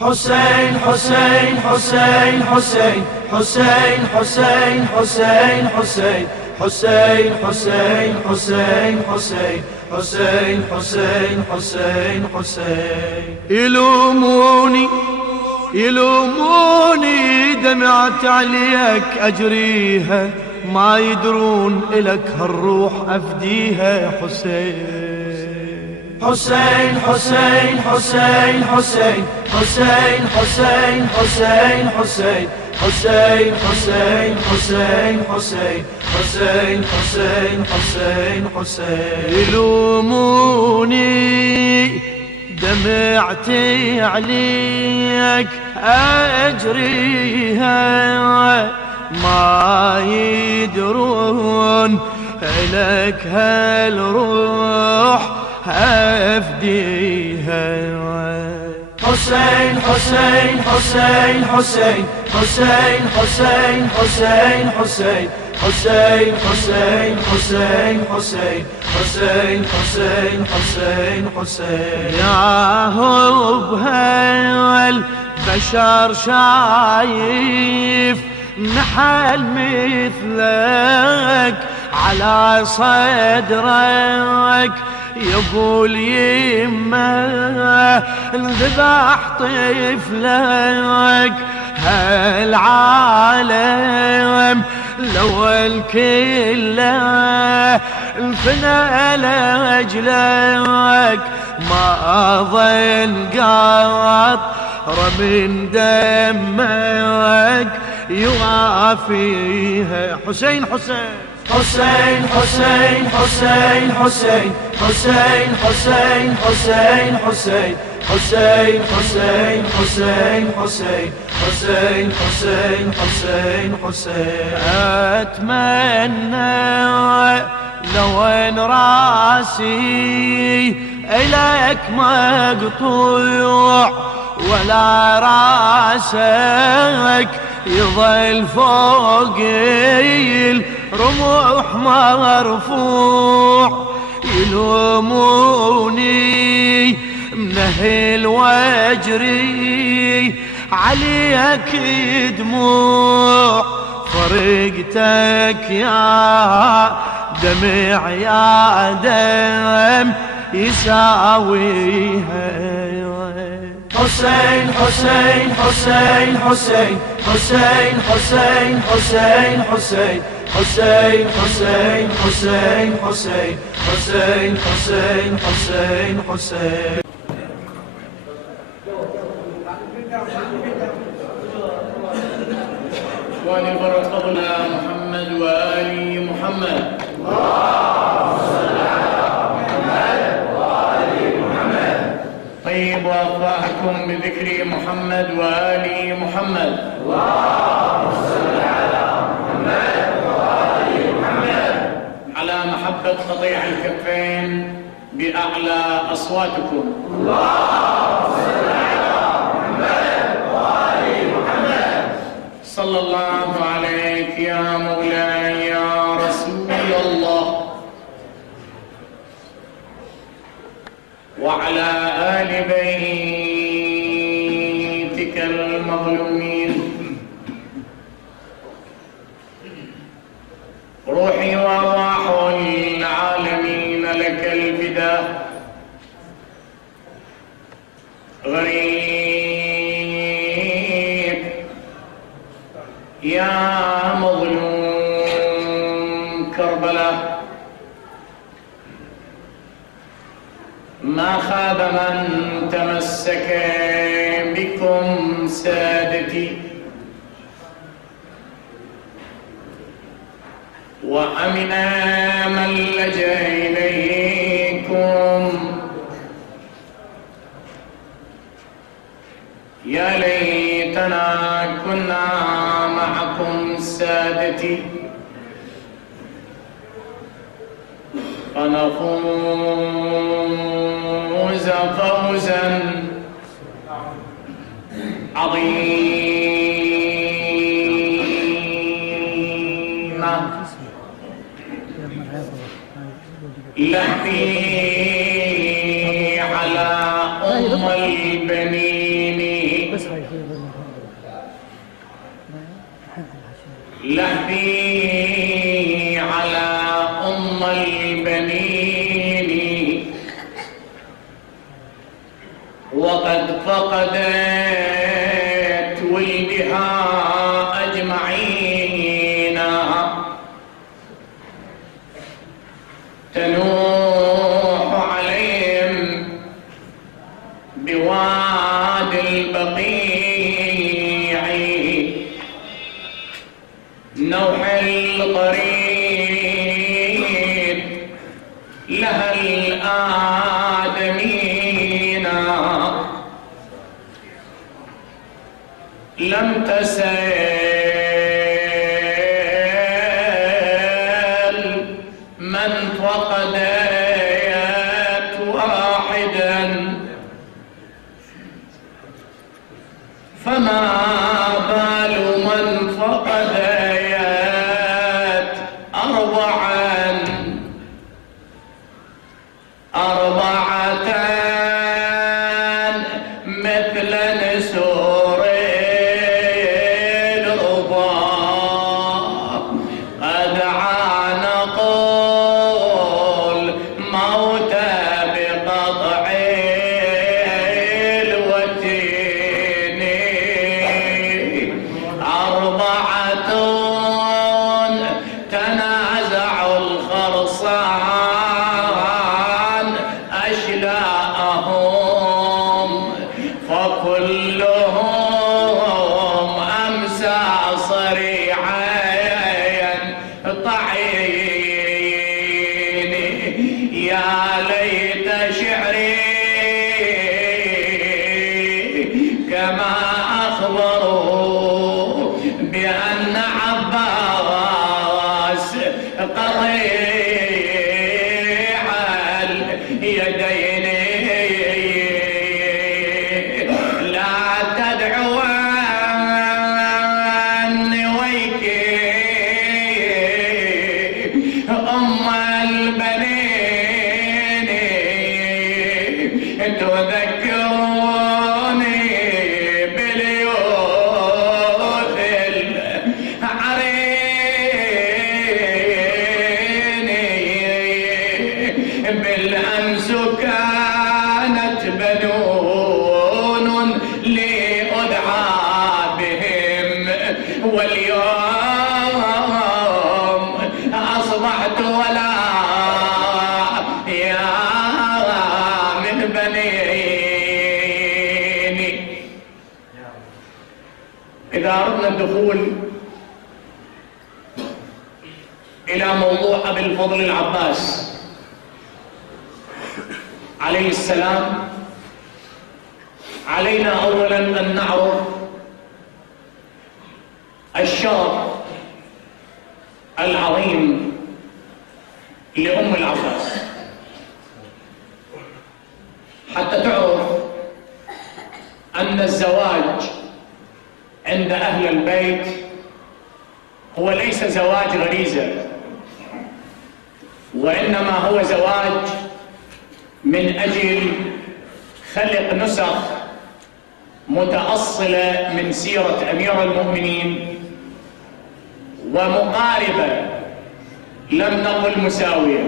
حسين حسين حسين حسين حسين حسين حسين حسين حسين حسين حسين حسين حسين حسين حسين حسين يلوموني يلوموني دمعت عليك أجريها، ما يدرون إلك هالروح أفديها. حسين حسين حسين حسين حسين حسين حسين حسين حسين حسين حسين حسين حسين حسين حسين حسين حسين يلوموني دمعتي عليك أجريها، ما يدرون إلك هالروح أفديها. حسين حسين حسين حسين حسين حسين حسين حسين حسين حسين حسين حسين حسين حسين حسين حسين يا هبها البشر شايف نحل مثلك على صدرك، يقول يمه انذبح طفلك. هالعالم لو الكله انفنى لاجلك، ما ظل قطره من دمك يوافيها. حسين حسين حسين حسين حسين حسين حسين حسين حسين حسين حسين حسين حسين حسين حسين حسين حسين حسين أتمنى لو ان راسي إليك مقطوع، ولا راسك يظل فوق الرموح مرفوع. يلوموني منهل واجري عليك دموع، فرقتك يا دمع يا دم يساويها. حسين حسين حسين حسين حسين حسين حسين حسين حسين حسين حسين حسين حسين حسين حسين حسين ولبركتنا محمد وآل محمد. طيب وأفواهكم بذكر محمد وآل محمد. اللهم صل على محمد وآل محمد. على محبة قطيع الكفين بأعلى أصواتكم. اللهم صل على محمد وآل محمد. صلى الله عليك يا مولاي يا رسول الله، وعلى آل بيتك المظلومين. روحي وأرواح العالمين لك الفداء. غريب يا مظلوم كربلاء، ما خاب من تمسك بكم سادتي، وأمن من لجأ إليكم. يا ليتنا كنا معكم سادتي، فنفوز فوزا عظيما. لهفي على أم البنين لهفي على أم البنين وقد فقدت ولدها أجمعين تنوح عليهم بواد البقيع نوح القريب لها الآدمين لم تسل من فقدت واحدا فما بال من فقدت أربعة مثل نسور الأضاء قد عانقوا الموت بقطع الوتين أربعة تنازعوا الخرصان أشلاءهم فكلهم أمسى صريعا طعين يا ليت شعري كما أخبروا بأن عباس قطيع اليدين لا تدعوني ويكي أم البنين تذكروني باليوث العرين بالأمس كانت بنون لي أدعى بهم واليوم أصبحت ولا يا من بنيني. إذا أردنا الدخول إلى موضوع أبي الفضل العباس عليه السلام علينا أولا أن نعرف الشرف العظيم لأم العباس حتى تعرف أن الزواج عند أهل البيت هو ليس زواج غريزة وإنما هو زواج من أجل خلق نسخ متأصلة من سيرة أمير المؤمنين ومقاربة لم نقل مساوية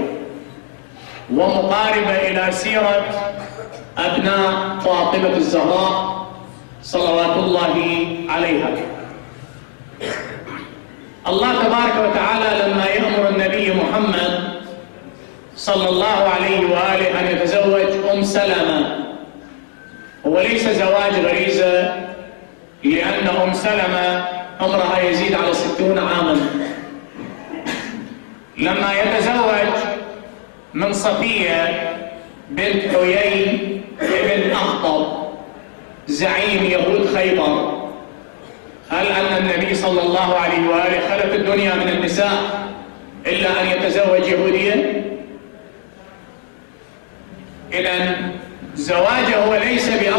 ومقاربة إلى سيرة أبناء فاطمة الزهراء صلوات الله عليها. الله تبارك وتعالى لما يأمر النبي محمد صلى الله عليه وآله أن يتزوج أم سلمة هو ليس زواج غريزة لأن أم سلمة عمرها يزيد على 60 عاما. لما يتزوج من صفية بنت حيي بن أخطب زعيم يهود خيبر هل أن النبي صلى الله عليه وآله خلق الدنيا من النساء إلا أن يتزوج يهوديا؟ إذن زواجه ليس بأمر